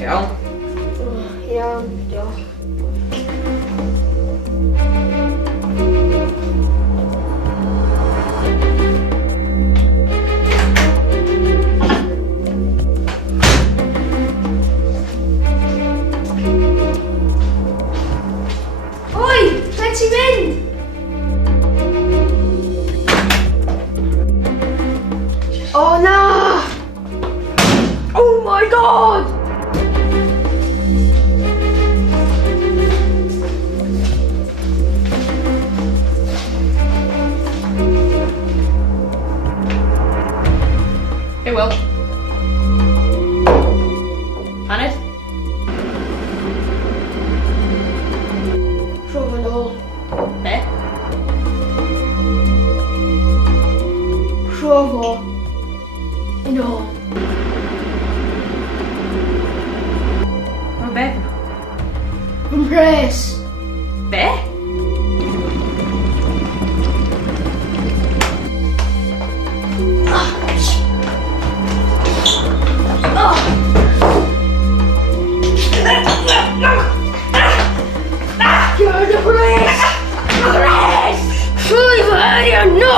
Ja. Ja, doch. Oi, let him in! Oh no! Oh my god! Hey, Will. Hannes? Fråga då. Be? Fråga. No. Vad be? Compress. Be? You're the police! Police! Fy fan, no!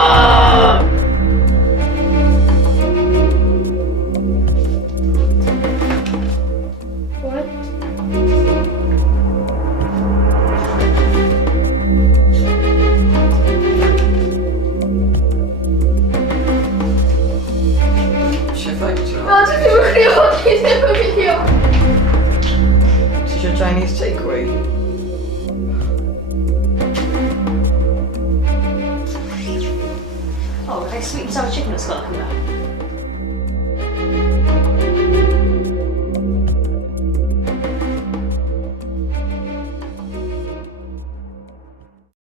What? Ja, det var kreativt, det var video. This is your Chinese takeaway. Oh, like sweet and sour chicken that's got to come out.